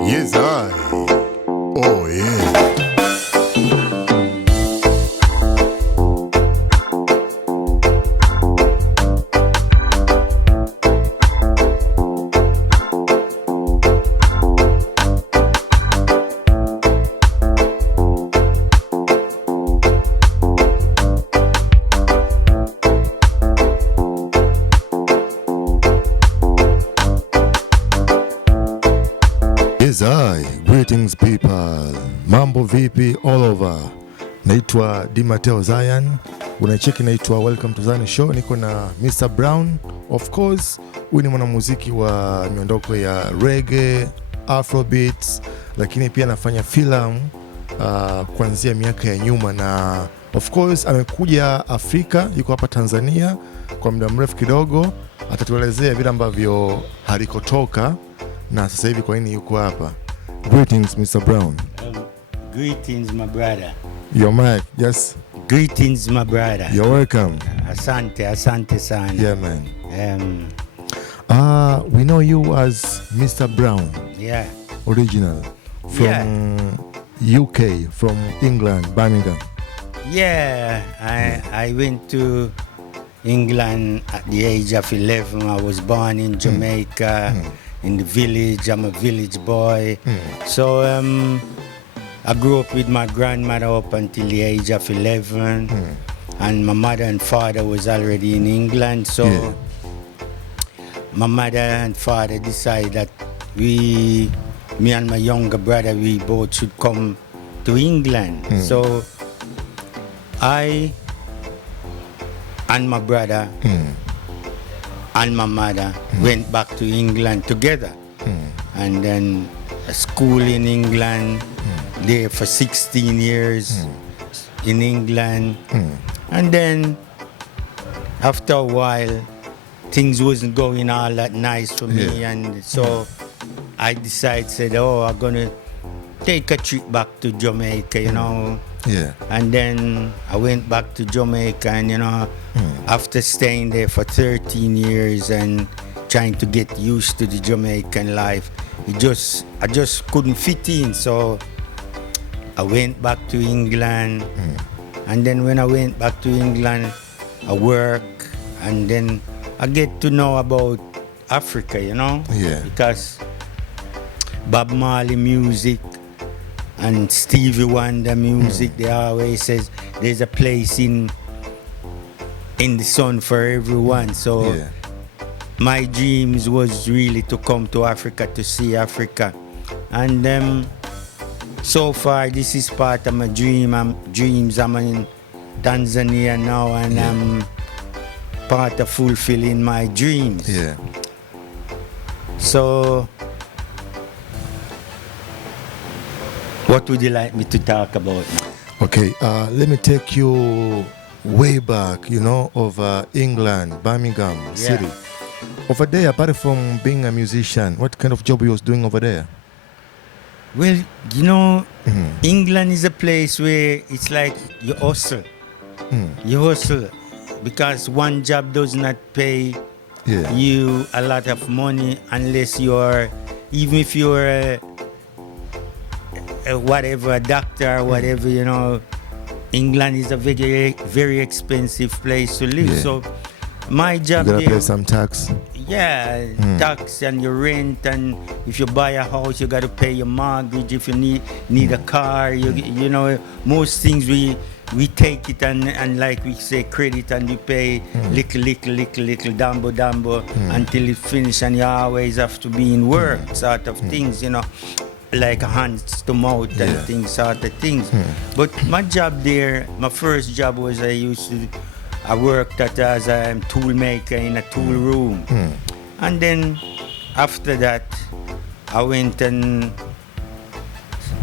Yes, I. Oh, yeah. Yes, I. Greetings people, mambo vipi all over. Naitwa Di Mateo Zion, unacheki naitwa Welcome to Zion Show. Niko na Mr. Brown, of course. Huyu ni mwanamuziki wa miondoko ya reggae, afrobeats, lakini pia anafanya filamu kuanzia miaka ya nyuma, na of course amekuja Afrika, yuko hapa Tanzania kwa muda mrefu kidogo. Atatuelezea vile ambavyo halikotoka na sasa hivi kwa nini yuko hapa. Greetings Mr. Brown. Greetings my brother. Your mic, yes. Greetings my brother. You're welcome. Asante sana. Yeah man. We know you as Mr. Brown. Yeah. Original. From UK, from England, Birmingham. Yeah, I went to England at the age of 11. I was born in Jamaica. In the village. I'm a village boy. So I grew up with my grandmother up until the age of 11. And my mother and father was already in England. So my mother and father decided that me and my younger brother, we both should come to England. So I and my brother and my mother went back to England together. And then a school in England, there for 16 years in England. And then after a while, things wasn't going all that nice for me. And so I decided, I'm going to take a trip back to Jamaica, you know. Yeah. And then I went back to Jamaica, and after staying there for 13 years and trying to get used to the Jamaican life, I just couldn't fit in. So I went back to England, and then when I went back to England, I work, and then I get to know about Africa, you know. Yeah. Because Bob Marley music and Stevie Wonder music, they always says there's a place in the sun for everyone. So my dreams was really to come to Africa, to see Africa. And so far this is part of my dreams. I'm in Tanzania now, and I'm part of fulfilling my dreams. Yeah. So what would you like me to talk about now? Okay, let me take you way back, over England, Birmingham City. Over there, apart from being a musician, what kind of job you was doing over there? Well, England is a place where it's like you hustle. You hustle because one job does not pay you a lot of money unless even if you're a doctor or whatever, England is a very, very expensive place to live. So my job you gotta there, pay some tax. Tax and your rent, and if you buy a house, you got to pay your mortgage. If you need a car, most things we take it and like we say credit, and we pay little dambo until it finish, and you always have to be in work sort of things, like hands to mouth and things, sort of things. But my job there, my first job was I worked as a tool maker in a tool room. And then after that, I went and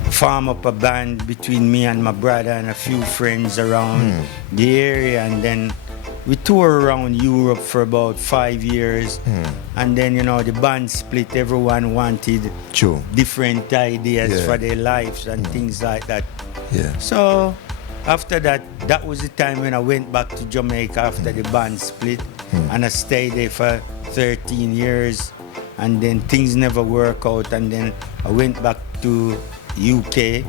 formed up a band between me and my brother and a few friends around the area. And then we toured around Europe for about 5 years. And then, the band split. Everyone wanted different ideas for their lives and things like that. So after that was the time when I went back to Jamaica after the band split. And I stayed there for 13 years. And then things never work out. And then I went back to UK,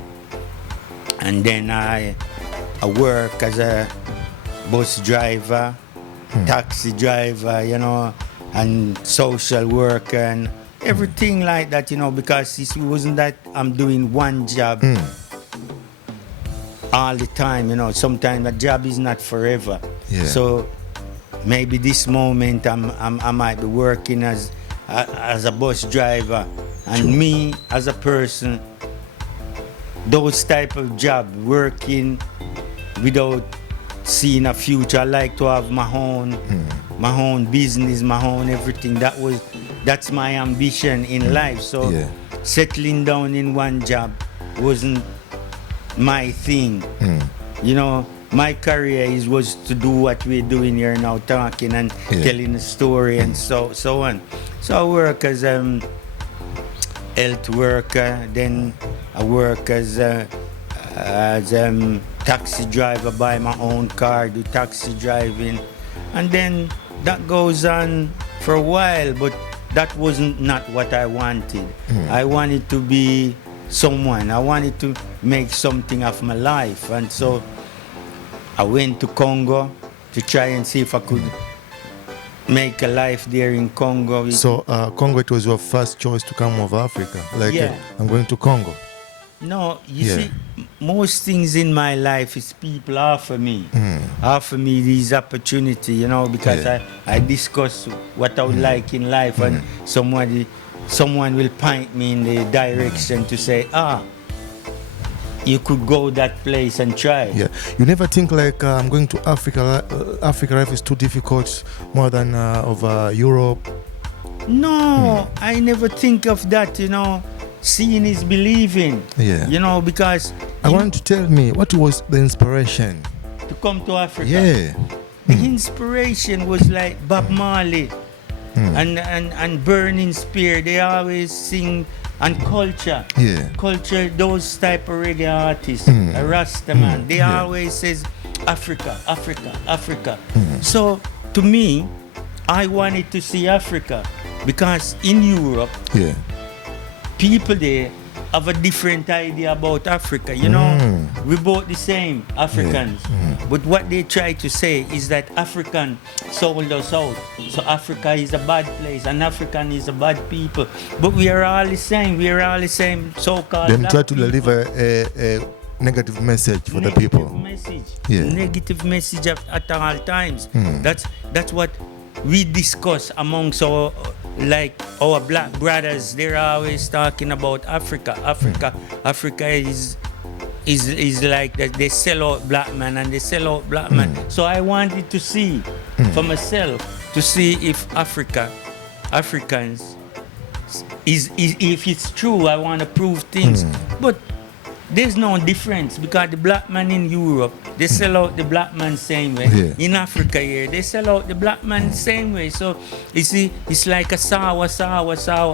and then I work as a bus driver, taxi driver, you know, and social worker and everything like that, you know, because it wasn't that I'm doing one job all the time, you know. Sometimes a job is not forever. Yeah. So maybe this moment I might be working as a bus driver, and me as a person, those type of job, working without seeing a future. I like to have my own business, my own everything. That's my ambition in life. So settling down in one job wasn't my thing. You know, my career was to do what we're doing here now, talking and telling a story and so on. So I work as health worker, then I work as taxi driver, buy my own car, do taxi driving, and then that goes on for a while, but that wasn't not what I wanted. I wanted to be someone. I wanted to make something of my life, and so I went to Congo to try and see if I could make a life there in Congo. So Congo, it was your first choice to come over Africa? Like, Yeah. I'm going to Congo. No, you see, most things in my life is people offer me these opportunity, you know, because I discuss what I would like in life, and someone will point me in the direction to say, you could go that place and try. Yeah, you never think like I'm going to Africa. Africa life is too difficult, more than over Europe. No, I never think of that, you know. Seeing is believing. Yeah. You know, because I want to tell me what was the inspiration to come to Africa. Yeah. The inspiration was like Bob Marley and Burning Spear. They always sing, and culture. Yeah. Culture, those type of reggae artists, a Rastaman, they always says Africa, Africa, Africa. So to me, I wanted to see Africa because in Europe, people there have a different idea about Africa. You know, we both the same Africans. But what they try to say is that African sold us out. So Africa is a bad place and African is a bad people. But we are all the same. We are all the same so-called Them black try to people. deliver a negative message for the people. Negative message at all times. That's what we discuss amongst our black brothers. They're always talking about Africa. Africa is like that. They sell out black man and they sell out black man. So I wanted to see for myself, to see if Africans is if it's true. I want to prove things, but there's no difference because the black man in Europe, they sell out the black man same way. In Africa here, they sell out the black man same way. So you see, it's like a sour.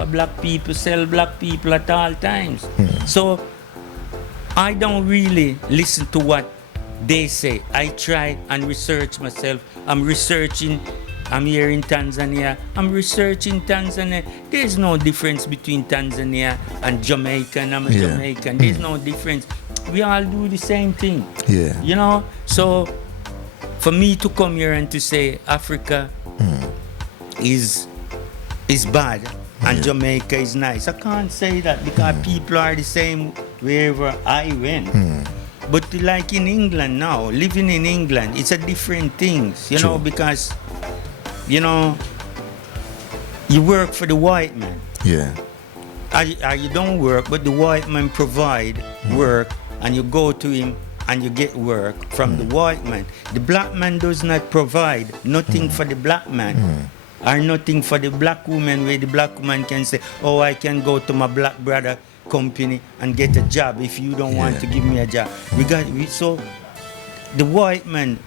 Black people sell black people at all times. So I don't really listen to what they say. I try and research myself. I'm here in Tanzania. I'm researching Tanzania. There's no difference between Tanzania and Jamaican. I'm a Jamaican. There's no difference. We all do the same thing. You know? So for me to come here and to say Africa is bad and Jamaica is nice, I can't say that because people are the same wherever I went. But like in England now, living in England, it's a different thing, you know, because you know, you work for the white man. You don't work, but the white man provide work, and you go to him and you get work from the white man. The black man does not provide nothing for the black man, or nothing for the black woman, where the black woman can say, oh, I can go to my black brother company and get a job if you don't want to give me a job. So the white man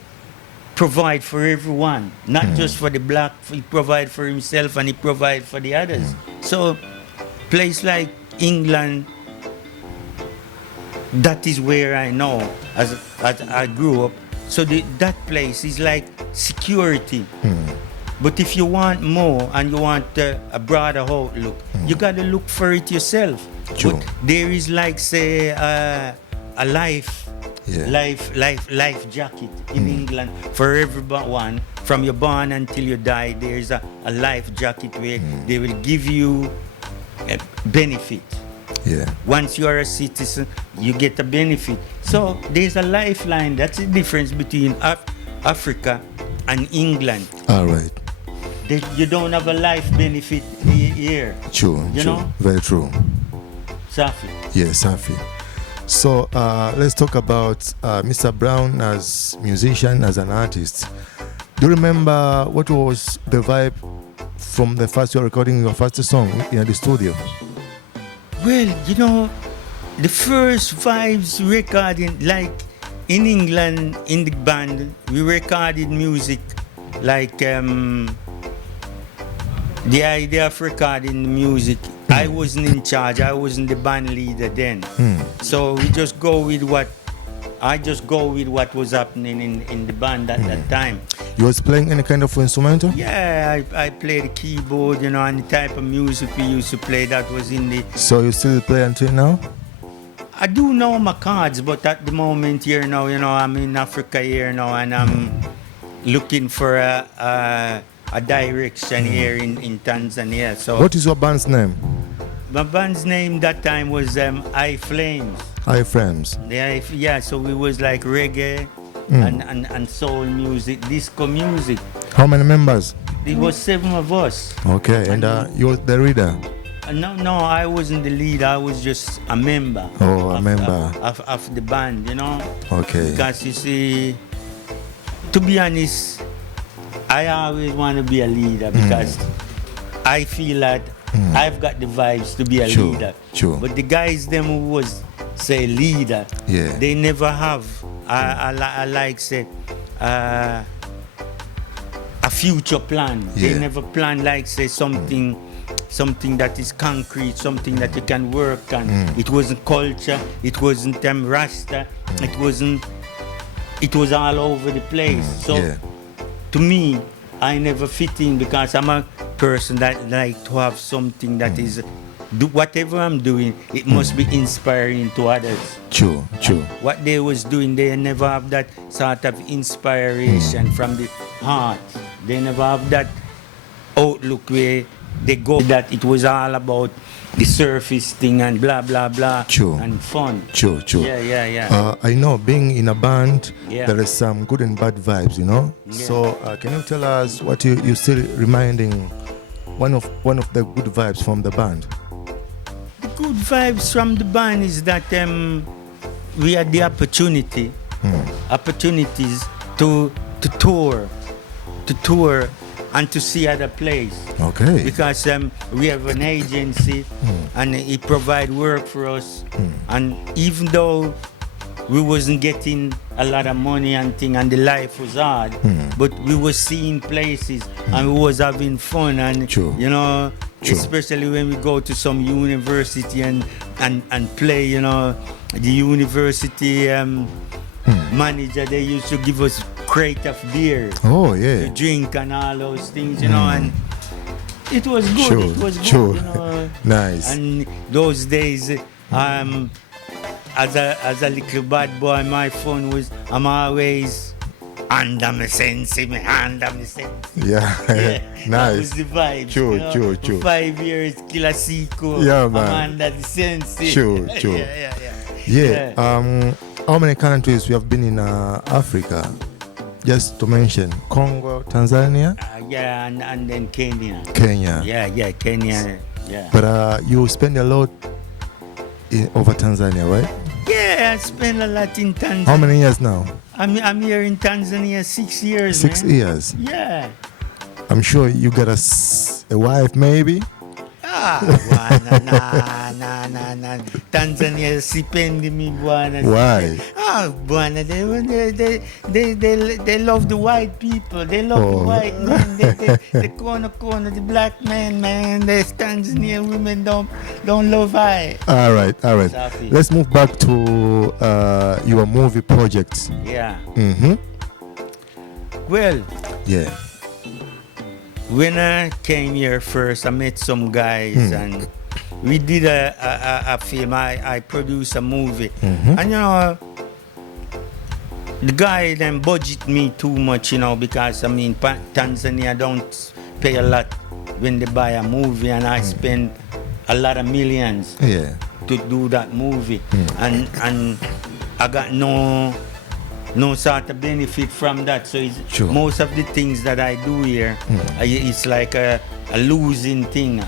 provide for everyone, not just for the black. He provide for himself and he provide for the others. So place like England, that is where I know as I grew up. So that place is like security. But if you want more and you want a broader outlook, you got to look for it yourself. Sure. But there is like say a life, Yeah. life jacket in England for everyone. From your born until you die, there is a life jacket where they will give you a benefit. Yeah. Once you are a citizen, you get a benefit. So there's a lifeline. That's the difference between Africa and England. All right. You don't have a life benefit here. True. You true. know? Very true. Safi. Yeah, Safi. So let's talk about Mr. Brown as musician, as an artist. Do you remember what was the vibe from the first you were recording your first song in the studio? Well, you know, the first vibes recording, like in England, in the band, we recorded music like the idea of recording the music. I wasn't in charge. I wasn't the band leader then. So we just go with what was happening in the band at that time. You was playing any kind of instrumental? Yeah, I played the keyboard, you know, and the type of music we used to play that was in the. So you still play until now? I do know my cards, but at the moment here now, you know, I'm in Africa here now, and I'm looking for a direction here in Tanzania. So What is your band's name? my band's name that time was I Flames. High Frames. Yeah, so we was like reggae and soul music, disco music. How many members? It was 7 of us. Okay, and you were the reader? No, I wasn't the lead. I was just a member. Oh, a member. Of the band, you know. Okay. Because you see, to be honest, I always want to be a leader because I feel that I've got the vibes to be a Sure, leader. sure. But the guys them who was say leader, Yeah. they never have. I like say a future plan. They Yeah. never plan like say something that is concrete, something that you can work on. It wasn't culture, it wasn't Rasta, it was all over the place. So Yeah. to me, I never fit in because I'm a person that like to have something that is do whatever I'm doing, it must be inspiring to others. True, true. What they was doing, they never have that sort of inspiration from the heart. They never have that outlook where they go that it was all about the surface thing and blah blah blah True. and fun. True, true. Yeah. I know being in a band, Yeah. there is some good and bad vibes, you know. Yeah. So can you tell us what you still reminding one of the good vibes from the band? The good vibes from the band is that we had the opportunities to tour and to see other places. Okay. Because we have an agency and it provide work for us. And even though we wasn't getting a lot of money and thing and the life was hard, but we were seeing places and we was having fun and True. you know, True. especially when we go to some university and play, you know, the university manager, they used to give us crate of beer Oh to yeah. drink and all those things, you know, and it was good. Sure, It was good, sure. you know. Nice. And those days, as a little bad boy, my phone was I'm always under my sense, under my sense. Yeah. That was Nice. the vibe. True, you know? true, For true. 5 years, Killer Seco. Yeah, man. I'm under the sense. Sure, sure. Yeah. Yeah. How many countries we have been in Africa? Just to mention Congo, Tanzania, Yeah, and then Kenya. Kenya. Yeah, Kenya. Yeah. But you spend a lot over Tanzania, right? Yeah, I spent a lot in Tanzania. How many years now? I'm here in Tanzania 6 years. 6 man. years. Yeah. I'm sure you got a wife, maybe. Bwana, na. Tanzania sipendi mi bwana. Why? Bwana, they love the white people. They love the Oh. white men. The corner, the black man. The Tanzanian women don't love I. All right. Safi. Let's move back to your movie projects. Yeah. Mm-hmm. Well, Yeah. when I came here first, I met some guys and we did a film. I produced a movie, and you know, the guy then budget me too much, you know, because I mean Tanzania don't pay a lot when they buy a movie, and I spend a lot of millions Yeah. to do that movie, and I got no sort of benefit from that. So it's, Sure. most of the things that I do here, it's like a losing thing,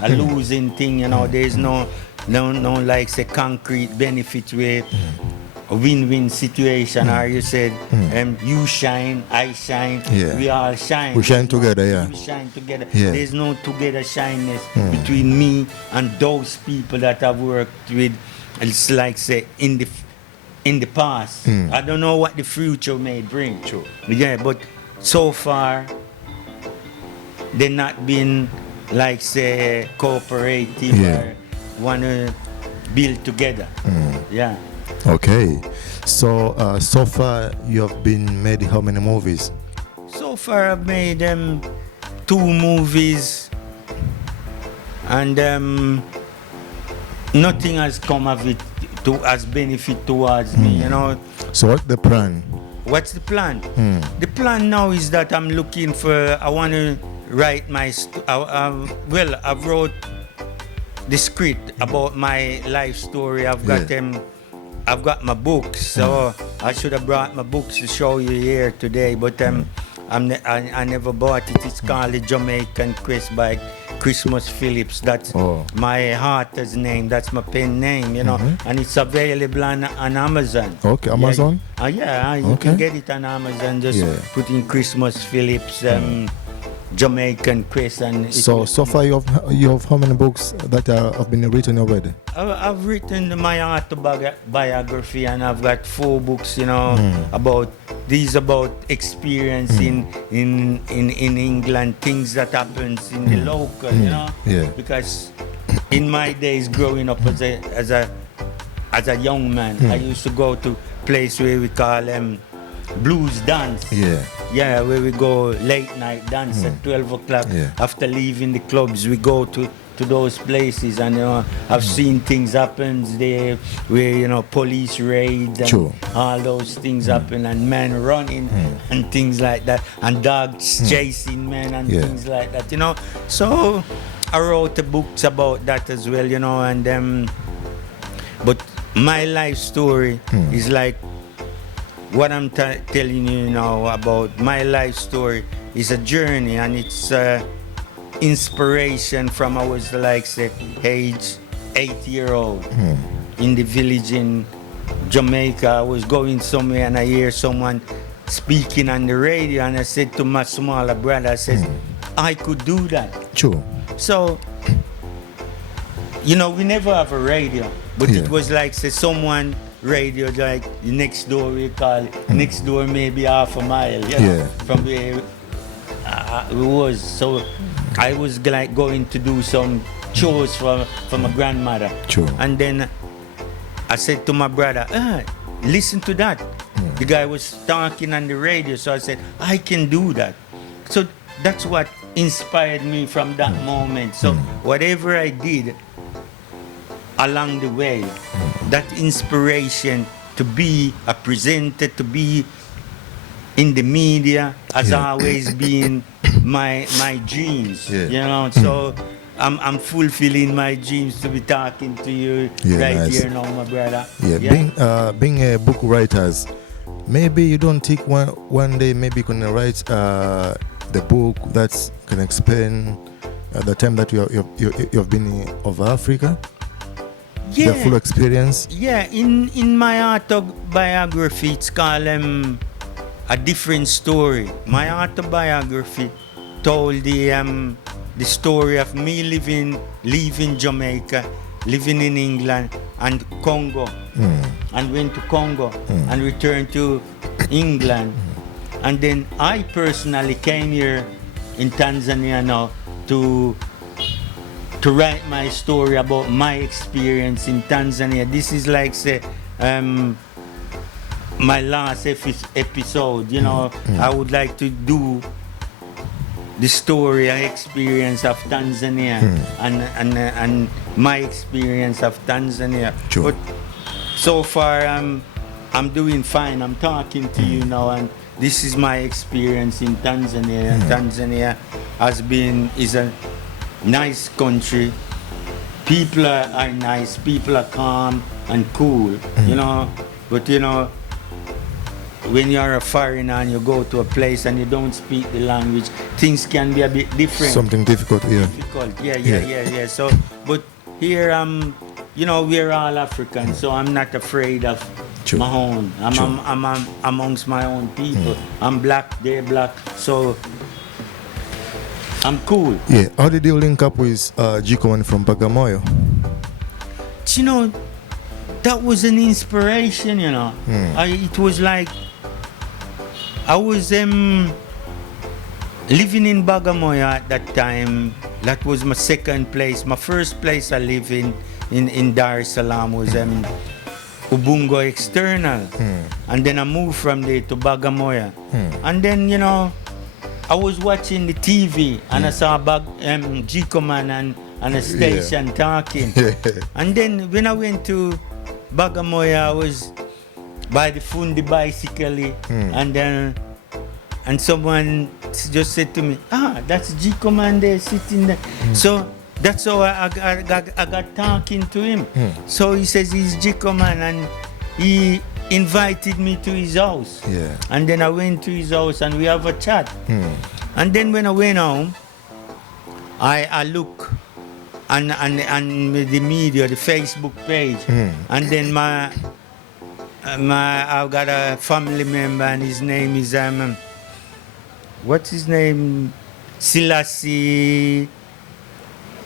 you know. There's no like say concrete benefit where a win-win situation, or you said you shine, I shine, Yeah. we all shine. We shine together, yeah. We shine together. Yeah. There's no together shyness between me and those people that I've worked with. It's like say in the past. I don't know what the future may bring. Sure. Yeah, but so far they're not been like say cooperative Yeah. or wanna build together. Yeah. Okay. So so far you have been made how many movies? So far I've made 2 movies, and nothing has come of it to as benefit towards me, you know. So what's the plan? What's the plan? The plan now is that I'm looking for, I want to write my, well, I've wrote the script about my life story. I've got Yeah. I've got my books, so I should have brought my books to show you here today, but I never bought it. It's called The Jamaican Quest by Christmas Phillips. That's my artist's name. That's my pen name, you know, and it's available on Amazon. Okay, Amazon? Yeah, you Okay. can get it on Amazon. Just Yeah. put in Christmas Phillips Jamaican Quest, and So far you have how many books that have been written already? I've written my autobiography, and I've got 4 books, you know, about experience in England, things that happens in the local, you know. Yeah. Because in my days growing up as a young man, I used to go to place where we call blues dance. Yeah. Yeah, where we go late night dance at 12 o'clock. Yeah. After leaving the clubs, we go to those places, and you know, I've seen things happen there where, you know, police raids and Sure. all those things happen, and men running and things like that, and dogs chasing men and Yeah. things like that, you know. So I wrote the books about that as well, you know, and but my life story is like what I'm telling you now about my life story is a journey, and it's inspiration from I was like say age 8-year-old in the village in Jamaica. I was going somewhere and I hear someone speaking on the radio, and I said to my smaller brother, I said, I could do that. Sure. So, you know, we never have a radio, but Yeah. it was like say someone radio like next door, we call it next door, maybe half a mile, you know, Yeah. from where we was. So I was like going to do some chores for my grandmother. Sure. And then I said to my brother, listen to that. The guy was talking on the radio, so I said, I can do that. So that's what inspired me from that moment. So whatever I did along the way, that inspiration to be a presenter, to be in the media has always been my dreams. Yeah. You know, so I'm fulfilling my dreams to be talking to you right nice. here now, my brother. Yeah. Being a book writers, maybe you don't think one day maybe you can write the book that can explain the time that you've been over Africa, the full experience. Yeah, in my autobiography, it's called A Different Story. My autobiography told the story of me leaving Jamaica, living in England and Congo, and went to Congo and returned to England. And then I personally came here in Tanzania now to write my story about my experience in Tanzania. This is like say my last episode, you know. I would like to do the story and experience of Tanzania and my experience of Tanzania. Sure. But so far, I'm doing fine. I'm talking to you now, and this is my experience in Tanzania. And Tanzania is a nice country. People are nice. People are calm and cool. You know, but you know, when you're a foreigner and you go to a place and you don't speak the language, things can be a bit different. Something difficult, yeah. Difficult. Yeah. So, but here, you know, we're all African, so I'm not afraid of True. my own. I'm amongst my own people. I'm black, they're black, so I'm cool. Yeah. How did you link up with Gikoman from Bagamoyo? You know, that was an inspiration, you know. It was like I was living in Bagamoyo at that time. That was my second place. My first place I lived in Dar es Salaam was Ubungo External. And then I moved from there to Bagamoyo. And then, you know, I was watching the TV and I saw Gikoman and a station talking. And then when I went to Bagamoyo, I was by the Fundi bicycle, and someone just said to me, that's Gikoman there sitting there. So that's how I got talking to him. So he says he's Gikoman, and he invited me to his house. Yeah. And then I went to his house and we have a chat. And then when I went home, I look on the media, the Facebook page, and then I've got a family member, and his name is what's his name? Selassie.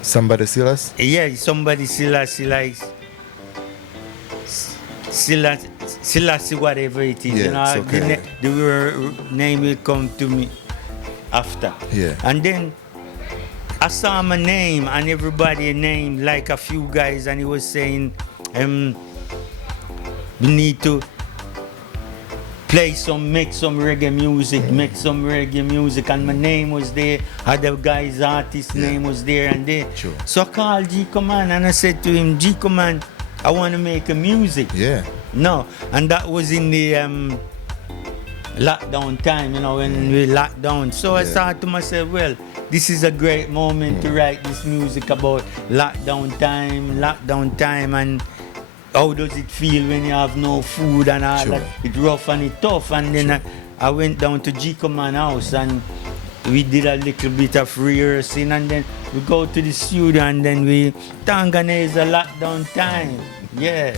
Somebody Silas? Yeah, somebody Selassie, like Selassie, whatever it is. Yeah, You know, it's okay. the name will come to me after. Yeah. And then I saw my name and everybody named like a few guys, and he was saying, we need to make some reggae music, and my name was there, other guy's artist name was there and there. Sure. So I called Gikoman and I said to him, Gikoman, I want to make a music. Yeah. No, and that was in the lockdown time, you know, when we locked down. So I thought to myself, well, this is a great moment to write this music about lockdown time, and how does it feel when you have no food and all Sure. that? It's rough and it's tough. And then I went down to Gikoman house and we did a little bit of rehearsing, and then we go to the studio, and then Tanzania is a lockdown time. Yeah.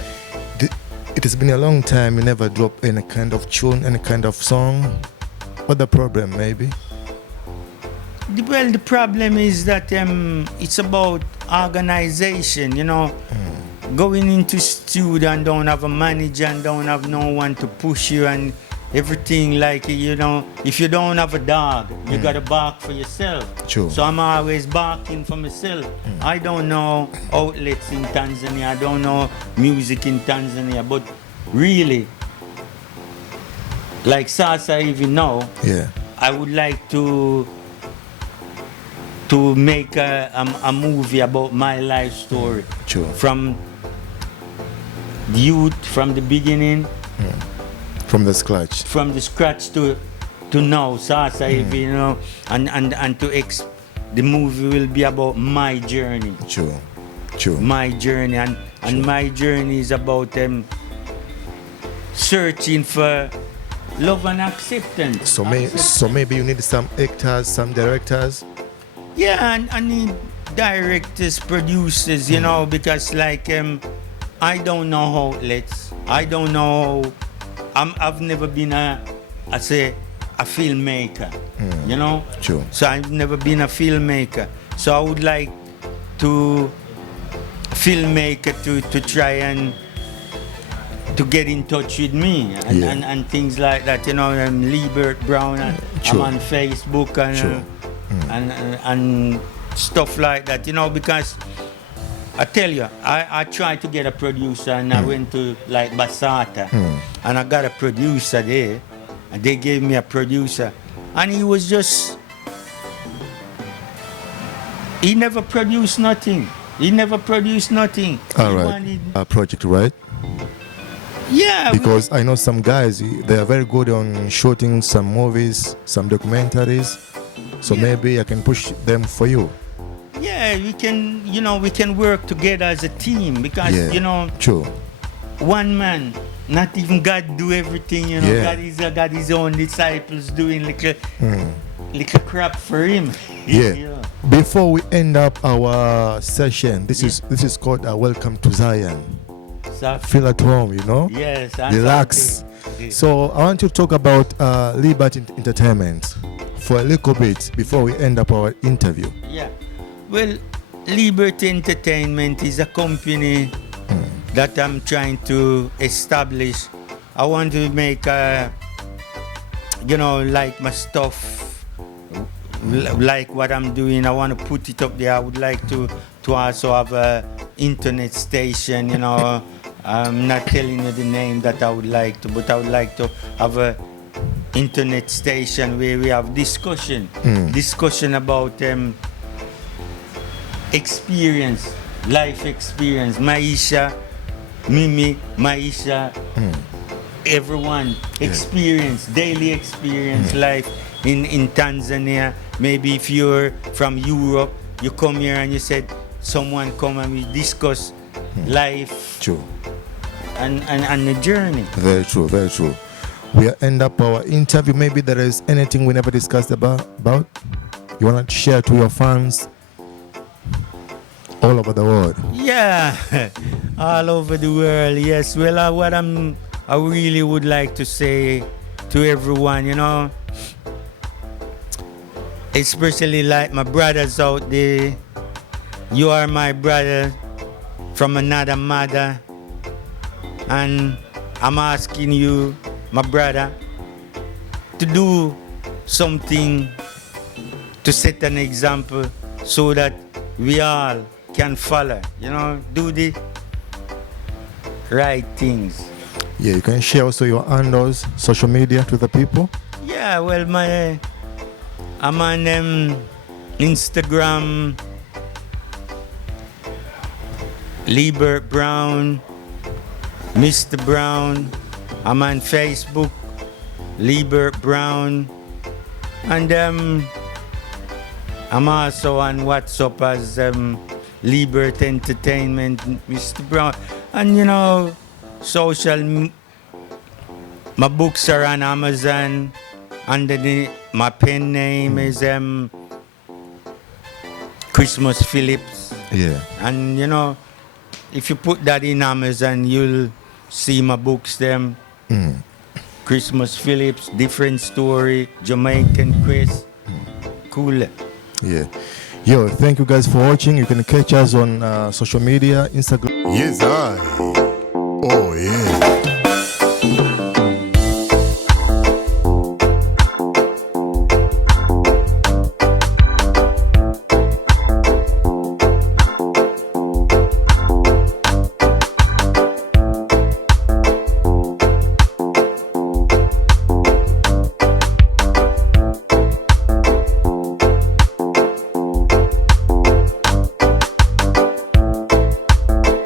It has been a long time you never dropped any kind of tune, any kind of song. What the problem, maybe? Well, the problem is that it's about organization, you know. Going into studio and don't have a manager and don't have no one to push you and everything, like, you know, if you don't have a dog, you gotta bark for yourself. True. So I'm always barking for myself. I don't know outlets in Tanzania, I don't know music in Tanzania, but really, like Sasa even now, Yeah. I would like to make a movie about my life story. Sure. From the youth, from the beginning, From the scratch. from the scratch to now, Sasa, you know, and the movie will be about my journey. True. True. My journey, and my journey is about searching for love and acceptance. So maybe you need some actors, some directors. Yeah, and I need directors, producers, you know, because like I don't know outlets. I don't know. I've never been a filmmaker, you know. True. So I've never been a filmmaker. So I would like to filmmaker to try and to get in touch with me and things like that. You know, Liebert Brown. I'm Sure. on Facebook and. Sure. And stuff like that, you know, because I tell you, I tried to get a producer, and I went to like Basata, and I got a producer there, and they gave me a producer, and he was just, he never produced nothing. He never produced nothing. All He right. wanted- A project, right? yeah. Because I know some guys, they are very good on shooting some movies, some documentaries. So Yeah. maybe I can push them for you. Yeah, we can work together as a team because, Yeah. True. one man, not even God do everything, Yeah. God his own disciples doing little crap for him. Yeah. Before we end up our session, this is called a Welcome to Zion. So, Feel at home, yes. Relax. Okay. So I want to talk about Liberty Entertainment for a little bit before we end up our interview. Yeah. Well, Liberty Entertainment is a company that I'm trying to establish. I want to make, like my stuff, like what I'm doing. I want to put it up there. I would like to also have a internet station. I'm not telling you the name that I would like to, but I would like to have a internet station where we have discussion about experience, life experience, Maisha, Mimi, Maisha, everyone experience, daily experience, life in Tanzania. Maybe if you're from Europe, you come here and you said someone come and we discuss life True. and the journey. Very true, very true. We end up our interview. Maybe there is anything we never discussed about. You want to share to your fans all over the world? Yeah, all over the world. Yes. Well, I really would like to say to everyone, especially like my brothers out there. You are my brother from another mother, and I'm asking you, my brother, to do something to set an example so that we all can follow, do the right things. Yeah, you can share also your handles, social media to the people. Yeah, well, I'm on Instagram, Liebert Brown, Mr. Brown. I'm on Facebook, Liebert Brown, and I'm also on WhatsApp as Liebert Entertainment, Mr. Brown, and my books are on Amazon. Under my pen name is Christmas Phillips. Yeah. And if you put that in Amazon, you'll see my books them. Christmas Phillips, Different Story, Jamaican Chris. Cool. Yeah. Yo, thank you guys for watching. You can catch us on social media, Instagram. Yes, I. Oh, yeah.